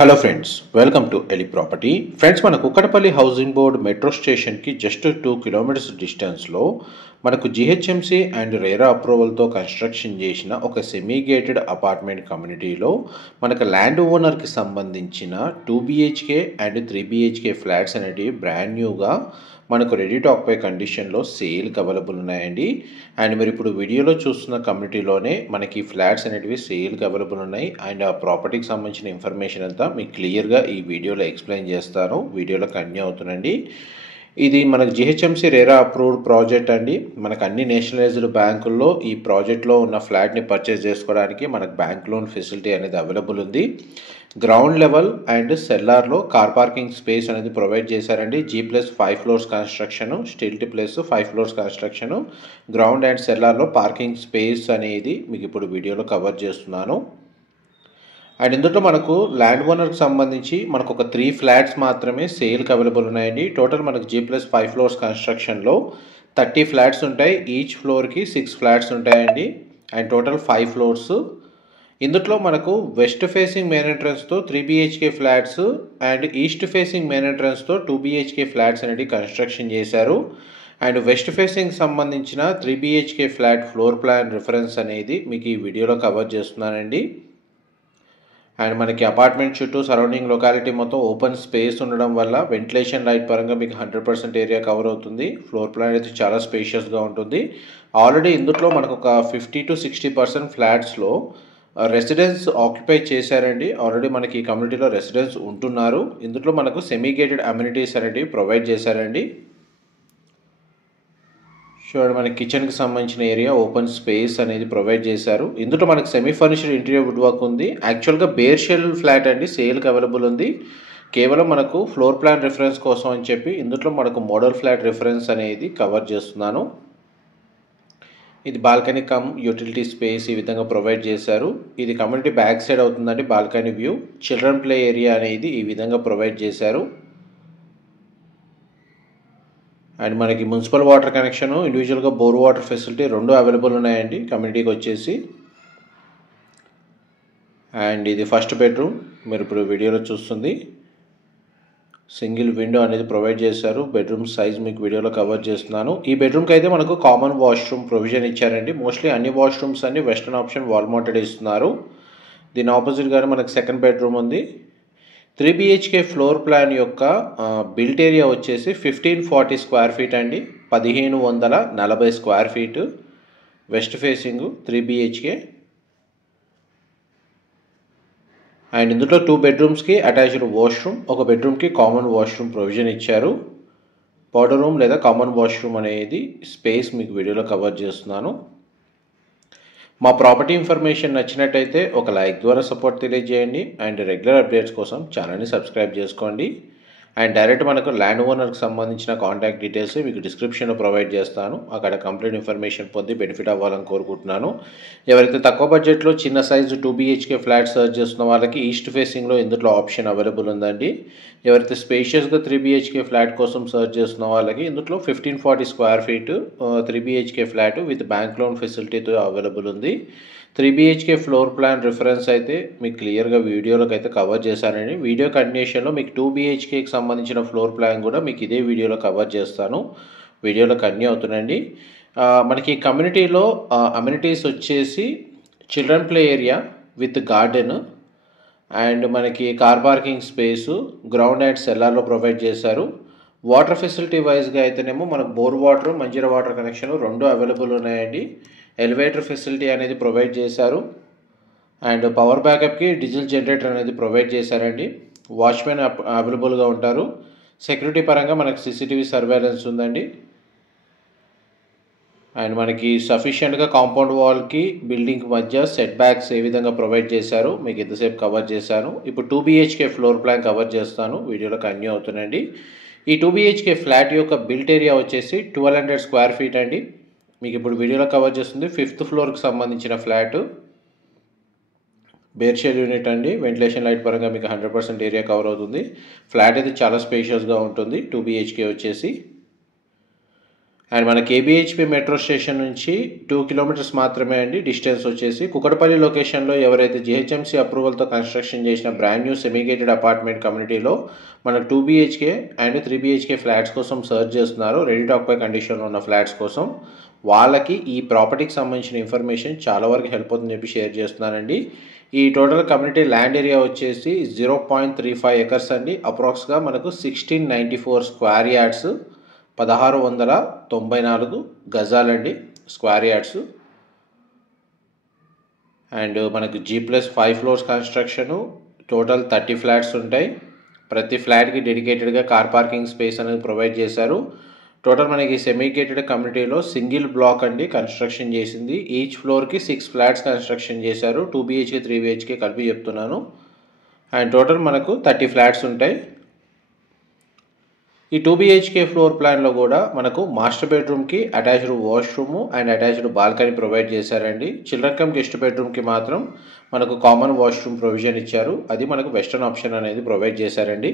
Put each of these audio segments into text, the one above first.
Hello friends, welcome to Eli property. Friends, మన Kukatpally housing board metro స్టేషన్కి just 2 kilometres డిస్టెన్స్లో మనకు జిహెచ్ఎంసీ అండ్ రేరా అప్రూవల్తో కన్స్ట్రక్షన్ చేసిన ఒక సెమీ గేటెడ్ అపార్ట్మెంట్ కమ్యూనిటీలో మనకు ల్యాండ్ ఓనర్కి సంబంధించిన 2 BHK అండ్ 3 BHK ఫ్లాట్స్ అనేటివి బ్రాండ్ న్యూగా మనకు రెడీ టు ఆక్యుపై కండిషన్లో సేల్కి అవైలబుల్ ఉన్నాయండి. అండ్ మీరు ఇప్పుడు వీడియోలో చూస్తున్న కమ్యూనిటీలోనే మనకి ఫ్లాట్స్ అనేటివి సేల్కి అవైలబుల్ ఉన్నాయి. అండ్ ఆ ప్రాపర్టీకి సంబంధించిన ఇన్ఫర్మేషన్ అంతా మీకు క్లియర్గా ఈ వీడియోలో ఎక్స్ప్లెయిన్ చేస్తాను. వీడియోలో కంటిన్యూ అవుతుందండి. ఇది మనకు జిహెచ్ఎంసీ రేరా అప్రూవ్డ్ ప్రాజెక్ట్ అండి. మనకు అన్ని నేషనలైజ్డ్ బ్యాంకుల్లో ఈ ప్రాజెక్ట్లో ఉన్న ఫ్లాట్ని పర్చేస్ చేసుకోవడానికి మనకు బ్యాంక్ లోన్ ఫెసిలిటీ అనేది అవైలబుల్ ఉంది. గ్రౌండ్ లెవెల్ అండ్ సెల్లార్లో కార్ పార్కింగ్ స్పేస్ అనేది ప్రొవైడ్ చేశారండి. G+5 floors construction, stilt plus 5 floors construction, ground and సెల్లార్లో పార్కింగ్ స్పేస్ అనేది మీకు ఇప్పుడు వీడియోలో కవర్ చేస్తున్నాను. అండ్ ఇందులో మనకు ల్యాండ్ ఓనర్కి సంబంధించి మనకు ఒక 3 ఫ్లాట్స్ మాత్రమే సేల్కి అవైలబుల్ ఉన్నాయండి. టోటల్ మనకు G+5 ఫ్లోర్స్ కన్స్ట్రక్షన్లో 30 ఫ్లాట్స్ ఉంటాయి. ఈచ్ ఫ్లోర్కి 6 ఫ్లాట్స్ ఉంటాయండి. And total 5 floors. ఇందులో మనకు వెస్ట్ ఫేసింగ్ మెయిన్ ఎంట్రన్స్తో 3 BHK flats and east facing main ఎంట్రన్స్తో 2 BHK ఫ్లాట్స్ అనేది కన్స్ట్రక్షన్ చేశారు. అండ్ వెస్ట్ ఫేసింగ్ సంబంధించిన 3 BHK flat floor plan reference అనేది మీకు ఈ వీడియోలో కవర్ చేస్తున్నానండి. అండ్ మనకి అపార్ట్మెంట్ చుట్టూ సరౌండింగ్ లొకాలిటీ మొత్తం ఓపెన్ స్పేస్ ఉండడం వల్ల వెంటిలేషన్ లైట్ పరంగా మీకు 100% ఏరియా కవర్ అవుతుంది. ఫ్లోర్ ప్లాన్ అయితే చాలా స్పేషియస్గా ఉంటుంది. ఆల్రెడీ ఇందులో మనకు ఒక 50 to 60% ఫ్లాట్స్లో రెసిడెన్స్ ఆక్యుపై చేశారండి. ఆల్రెడీ మనకి ఈ కమ్యూనిటీలో రెసిడెన్స్ ఉంటున్నారు. ఇందులో మనకు సెమీ గేటెడ్ అమ్యూనిటీస్ అనేటివి ప్రొవైడ్ చేశారండి. చూడండి, మనకి కిచెన్కి సంబంధించిన ఏరియా ఓపెన్ స్పేస్ అనేది ప్రొవైడ్ చేశారు. ఇందులో మనకి semi furnished interior wood work ఉంది. యాక్చువల్గా బేర్ షెల్ ఫ్లాట్ అండి, సేల్కి అవైలబుల్ ఉంది. కేవలం మనకు ఫ్లోర్ ప్లాన్ రిఫరెన్స్ కోసం అని చెప్పి ఇందులో మనకు మోడల్ ఫ్లాట్ రిఫరెన్స్ అనేది కవర్ చేస్తున్నాను. ఇది బాల్కనీ కమ్ యూటిలిటీ స్పేస్ ఈ విధంగా ప్రొవైడ్ చేశారు. ఇది కమ్యూనిటీ బ్యాక్ సైడ్ అవుతుందండి. Balcony view, children play area అనేది ఈ విధంగా ప్రొవైడ్ చేశారు. అండ్ మనకి మున్సిపల్ వాటర్ కనెక్షన్, ఇండివిజువల్గా బోర్ వాటర్ ఫెసిలిటీ రెండు అవైలబుల్ ఉన్నాయండి కమ్యూనిటీకి వచ్చేసి. అండ్ ఇది ఫస్ట్ బెడ్రూమ్, మీరు ఇప్పుడు వీడియోలో చూస్తుంది. సింగిల్ విండో అనేది ప్రొవైడ్ చేశారు. బెడ్రూమ్ సైజ్ మీకు వీడియోలో కవర్ చేస్తున్నాను. ఈ బెడ్రూమ్కి అయితే మనకు కామన్ వాష్రూమ్ ప్రొవిజన్ ఇచ్చారండి. మోస్ట్లీ అన్ని వాష్రూమ్స్ అన్ని వెస్టర్న్ ఆప్షన్ వాల్ మౌంటెడ్ ఇస్తున్నారు. దీని ఆపోజిట్గానే మనకు సెకండ్ బెడ్రూమ్ ఉంది. 3 BHK ఫ్లోర్ ప్లాన్ యొక్క బిల్ట్ ఏరియా వచ్చేసి 1540 స్క్వేర్ ఫీట్ అండి. 1540 square feet west facing 3 BHK. And ఇందులో 2 బెడ్రూమ్స్కి అటాచ్డ్ వాష్రూమ్, ఒక బెడ్రూమ్కి కామన్ వాష్రూమ్ ప్రొవిజన్ ఇచ్చారు. పౌడర్ రూమ్ లేదా కామన్ వాష్రూమ్ అనేది స్పేస్ మీకు వీడియోలో కవర్ చేస్తున్నాను. మా ప్రాపర్టీ ఇన్ఫర్మేషన్ నచ్చినట్టయితే ఒక లైక్ ద్వారా సపోర్ట్ తెలియజేయండి. అండ్ రెగ్యులర్ అప్డేట్స్ కోసం ఛానల్ని సబ్స్క్రైబ్ చేసుకోండి. అండ్ డైరెక్ట్ మనకు ల్యాండ్ ఓనర్కి సంబంధించిన కాంటాక్ట్ డీటెయిల్స్ మీకు డిస్క్రిప్షన్లో ప్రొవైడ్ చేస్తాను. అక్కడ కంప్లీట్ ఇన్ఫర్మేషన్ పొంది బెనిఫిట్ అవ్వాలని కోరుకుంటున్నాను. ఎవరైతే తక్కువ బడ్జెట్లో చిన్న సైజు 2 BHK ఫ్లాట్ సర్చ్ చేస్తున్న వాళ్ళకి ఈస్ట్ ఫేసింగ్లో ఇందులో ఆప్షన్ అవైలబుల్ ఉందండి. ఎవరైతే స్పేషియస్గా 3 BHK ఫ్లాట్ కోసం సర్చ్ చేస్తున్న వాళ్ళకి ఇందులో 1540 square feet 3 BHK flat with bank loan ఫెసిలిటీతో అవైలబుల్ ఉంది. 3 BHK ఫ్లోర్ ప్లాన్ రిఫరెన్స్ అయితే మీకు క్లియర్గా వీడియోలోకి అయితే కవర్ చేశానండి. వీడియో కంటిన్యూషన్లో మీకు 2 BHKకి సంబంధించిన ఫ్లోర్ ప్లాన్ కూడా మీకు ఇదే వీడియోలో కవర్ చేస్తాను. వీడియోలో కంటిన్యూ అవుతుందండి. మనకి కమ్యూనిటీలో అమ్యూనిటీస్ వచ్చేసి children play area with garden and మనకి car parking space, ground and సెల్లార్లో ప్రొవైడ్ చేశారు. వాటర్ ఫెసిలిటీ వైజ్గా అయితేనేమో మనకు bore water, Manjira water connection రెండు అవైలబుల్ ఉన్నాయండి. ఎలివేటర్ ఫెసిలిటీ అనేది ప్రొవైడ్ చేశారు. అండ్ పవర్ బ్యాకప్కి డీజిల్ జనరేటర్ అనేది ప్రొవైడ్ చేశారండి. వాచ్మెన్ అవైలబుల్గా ఉంటారు. సెక్యూరిటీ పరంగా మనకు CCTV సర్వేలెన్స్ ఉందండి. అండ్ మనకి సఫిషియెంట్గా కాంపౌండ్ వాల్కి బిల్డింగ్ మధ్య సెట్ బ్యాక్స్ ఏ విధంగా ప్రొవైడ్ చేశారు మీకు ఎంతసేపు కవర్ చేశాను. ఇప్పుడు 2 BHK ఫ్లోర్ ప్లాన్ కవర్ చేస్తాను. వీడియోలో కంటిన్యూ అవుతుందండి. ఈ 2 BHK ఫ్లాట్ యొక్క బిల్ట్ ఏరియా వచ్చేసి 1200 స్క్వేర్ ఫీట్ అండి. మీకు ఇప్పుడు వీడియోలో కవర్ చేస్తుంది 5th ఫ్లోర్కి సంబంధించిన ఫ్లాట్. బేర్ షెల్ యూనిట్ అండి. వెంటిలేషన్ లైట్ పరంగా మీకు 100% ఏరియా కవర్ అవుతుంది. ఫ్లాట్ అయితే చాలా స్పేషియస్గా ఉంటుంది. 2 BHK వచ్చేసి. అండ్ మన కేబిహెచ్పి మెట్రో స్టేషన్ నుంచి 2 కిలోమీటర్స్ మాత్రమే అండి డిస్టెన్స్ వచ్చేసి. కుకట్పల్లి లొకేషన్లో ఎవరైతే జిహెచ్ఎంసీ అప్రూవల్తో కన్స్ట్రక్షన్ చేసిన బ్రాండ్ న్యూ సెమీగేటెడ్ అపార్ట్మెంట్ కమ్యూనిటీలో మనకు 2 BHK అండ్ 3 BHK ఫ్లాట్స్ కోసం సర్చ్ చేస్తున్నారు, రెడీ టు ఆక్యుపై కండిషన్లో ఉన్న ఫ్లాట్స్ కోసం, వాళ్ళకి ఈ ప్రాపర్టీకి సంబంధించిన ఇన్ఫర్మేషన్ చాలా వరకు హెల్ప్ అవుతుందని చెప్పి షేర్ చేస్తున్నానండి. ఈ టోటల్ కమ్యూనిటీ ల్యాండ్ ఏరియా వచ్చేసి 0.35 ఎకర్స్ అండి. అప్రాక్స్గా మనకు 1694 స్క్వేర్ యార్డ్స్, 1694 గజాలండి స్క్వేర్ యార్డ్స్. అండ్ మనకు G+5 floors construction, total 30 flats ఉంటాయి. ప్రతి ఫ్లాట్కి డెడికేటెడ్గా కార్ పార్కింగ్ స్పేస్ అనేది ప్రొవైడ్ చేశారు. టోటల్ మనకి సెమీగేటెడ్ కమ్యూనిటీలో సింగిల్ బ్లాక్ అండి కన్స్ట్రక్షన్ చేసింది. ఈచ్ ఫ్లోర్కి 6 ఫ్లాట్స్ కన్స్ట్రక్షన్ చేశారు. 2 BHK 3 BHK కలిపి చెప్తున్నాను. అండ్ టోటల్ మనకు 30 ఫ్లాట్స్ ఉంటాయి. ఈ 2 BHK ఫ్లోర్ ప్లాన్లో కూడా మనకు మాస్టర్ బెడ్రూమ్కి attached washroom and attached balcony provide చేశారండి. చిల్డ్రన్ కమ్ గెస్ట్ బెడ్రూమ్కి మాత్రం మనకు కామన్ వాష్రూమ్ ప్రొవిజన్ ఇచ్చారు. అది మనకు వెస్టర్న్ ఆప్షన్ అనేది ప్రొవైడ్ చేశారండి.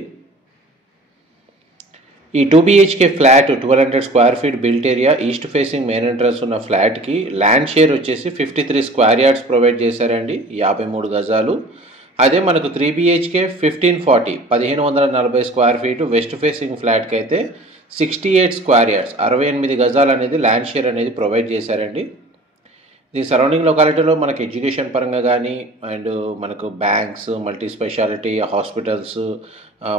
ఈ 2 BHK flat 1200 square feet built area, east facing main entrance ఉన్న ఫ్లాట్కి ల్యాండ్ షేర్ వచ్చేసి 53 స్క్వేర్ యార్డ్స్ ప్రొవైడ్ చేశారండి, 53 గజాలు. అదే మనకు 3 BHK 1540 square feet west facing ఫ్లాట్కి అయితే 68 స్క్వేర్ యార్డ్స్, 68 గజాలు అనేది ల్యాండ్ షేర్ అనేది ప్రొవైడ్ చేశారండి. దీని సరౌండింగ్ లొకాలిటీలో మనకి ఎడ్యుకేషన్ పరంగా కానీ అండ్ మనకు బ్యాంక్స్, మల్టీ స్పెషాలిటీ హాస్పిటల్స్,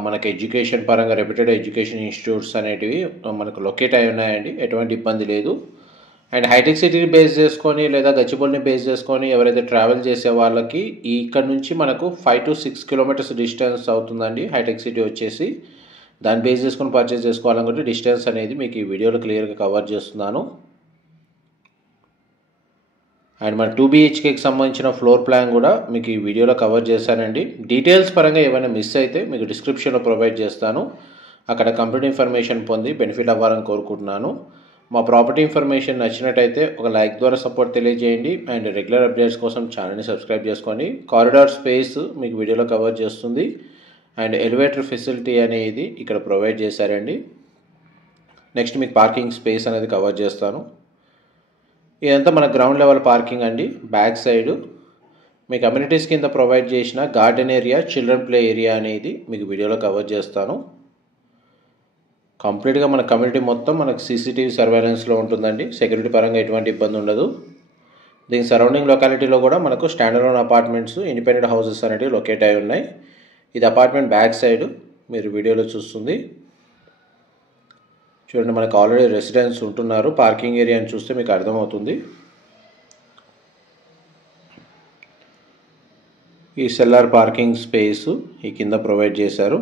మనకు ఎడ్యుకేషన్ పరంగా రెప్యూటెడ్ ఎడ్యుకేషన్ ఇన్స్టిట్యూట్స్ అనేటివి మనకు లొకేట్ అయి ఉన్నాయండి. ఎటువంటి ఇబ్బంది లేదు. అండ్ హైటెక్ సిటీని బేస్ చేసుకొని లేదా గచ్చిబౌలిని బేస్ చేసుకొని ఎవరైతే ట్రావెల్ చేసే వాళ్ళకి ఇక్కడ నుంచి మనకు 5 to 6 కిలోమీటర్స్ డిస్టెన్స్ అవుతుందండి హైటెక్ సిటీ వచ్చేసి. దాన్ని బేస్ చేసుకొని పర్చేస్ చేసుకోవాలనుకుంటే డిస్టెన్స్ అనేది మీకు ఈ వీడియోలో క్లియర్గా కవర్ చేస్తున్నాను. అండ్ మన 2 BHKకి సంబంధించిన ఫ్లోర్ ప్లాన్ కూడా మీకు ఈ వీడియోలో కవర్ చేశానండి. డీటెయిల్స్ పరంగా ఏమైనా మిస్ అయితే మీకు డిస్క్రిప్షన్లో ప్రొవైడ్ చేస్తాను. అక్కడ కంప్లీట్ ఇన్ఫర్మేషన్ పొంది బెనిఫిట్ అవ్వాలని కోరుకుంటున్నాను. మా ప్రాపర్టీ ఇన్ఫర్మేషన్ నచ్చినట్టయితే ఒక లైక్ ద్వారా సపోర్ట్ తెలియజేయండి. అండ్ రెగ్యులర్ అప్డేట్స్ కోసం ఛానల్ని సబ్స్క్రైబ్ చేసుకోండి. కారిడార్ స్పేస్ మీకు వీడియోలో కవర్ చేస్తుంది. అండ్ ఎలివేటర్ ఫెసిలిటీ అనేది ఇక్కడ ప్రొవైడ్ చేశారండి. నెక్స్ట్ మీకు పార్కింగ్ స్పేస్ అనేది కవర్ చేస్తాను. ఇదంతా మన గ్రౌండ్ లెవెల్ పార్కింగ్ అండి. బ్యాక్ సైడ్ మీ కమ్యూనిటీస్ కింద ప్రొవైడ్ చేసిన garden area, children play area అనేది మీకు వీడియోలో కవర్ చేస్తాను. కంప్లీట్గా మన కమ్యూనిటీ మొత్తం మనకు CCTV సర్వేలెన్స్లో ఉంటుందండి. సెక్యూరిటీ పరంగా ఎటువంటి ఇబ్బంది ఉండదు. దీని సరౌండింగ్ లొకాలిటీలో కూడా మనకు స్టాండర్డ్ అపార్ట్మెంట్స్, ఇండిపెండెంట్ హౌసెస్ అనేవి లొకేట్ అయి ఉన్నాయి. ఇది అపార్ట్మెంట్ బ్యాక్ సైడ్ మీరు వీడియోలో చూస్తుంది. చూడండి, మనకు ఆల్రెడీ రెసిడెంట్స్ ఉంటున్నారు. పార్కింగ్ ఏరియాని చూస్తే మీకు అర్థమవుతుంది. ఈ సెల్లార్ పార్కింగ్ స్పేస్ ఈ కింద ప్రొవైడ్ చేశారు.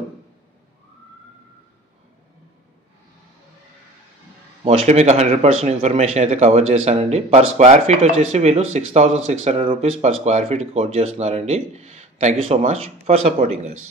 మోస్ట్లీ మీకు 100% ఇన్ఫర్మేషన్ అయితే కవర్ చేశానండి. పర్ స్క్వేర్ ఫీట్ వచ్చేసి వీళ్ళు 6600 rupees per square feet quote చేస్తున్నారండి. Thank you so much for supporting us.